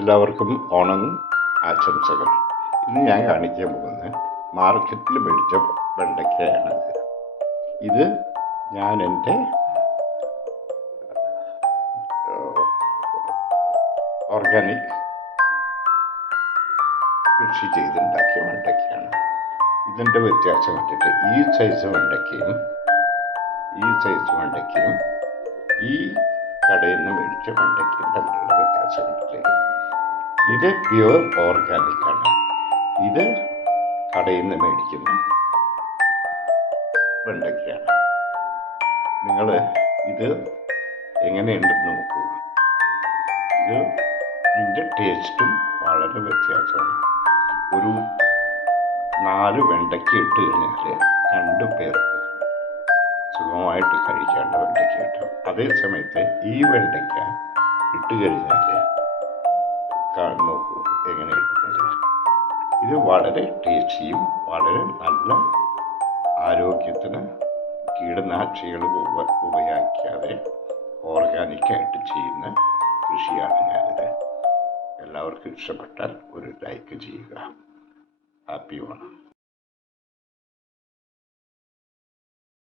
എല്ലാവർക്കും ഓണം ആശംസകൾ. ഇന്ന് ഞാൻ കാണിക്കാൻ പോകുന്നത് മാർക്കറ്റിൽ മേടിച്ച വെണ്ടയ്ക്കയാണ്. ഇത് ഞാൻ എൻ്റെ ഓർഗാനിക് കൃഷി ചെയ്തുണ്ടാക്കിയ വെണ്ടയ്ക്കയാണ്. ഇതിൻ്റെ വ്യത്യാസം കണ്ടിട്ട് ഈ സൈസ് വെണ്ടയ്ക്കയും ഈ കടയിൽ നിന്ന് മേടിച്ച വെണ്ടയ്ക്കയും തമ്മിലുള്ള വ്യത്യാസം കണ്ടിട്ട് ഇത് പ്യുവർ ഓർഗാനിക്കാണ്. ഇത് കടയിൽ നിന്ന് മേടിക്കുന്ന വെണ്ടയ്ക്കയാണ്. നിങ്ങൾ ഇത് എങ്ങനെയുണ്ടെന്ന് നോക്കൂ. ഇതിൻ്റെ ടേസ്റ്റും വളരെ വ്യത്യാസമാണ്. ഒരു 4 വെണ്ടയ്ക്ക ഇട്ട് കഴിഞ്ഞാൽ 2 പേർക്ക് സുഖമായിട്ട് കഴിക്കേണ്ട വെണ്ടയ്ക്ക കിട്ടും. അതേ സമയത്ത് ഈ വെണ്ടയ്ക്ക ഇട്ട് കഴിഞ്ഞാൽ നോക്കൂ എങ്ങനെ കിട്ടുന്നത്. ഇത് വളരെ ടേസ്റ്റിയും വളരെ നല്ല ആരോഗ്യത്തിന് കീടനാശിനികൾ ഉപയോഗിക്കാതെ ഓർഗാനിക്കായിട്ട് ചെയ്യുന്ന കൃഷിയാണ് ഞാനിത്. എല്ലാവർക്കും ഇഷ്ടപ്പെട്ടാൽ ഒരു ലൈക്ക് ചെയ്യുക. ഹാപ്പി ഓണം.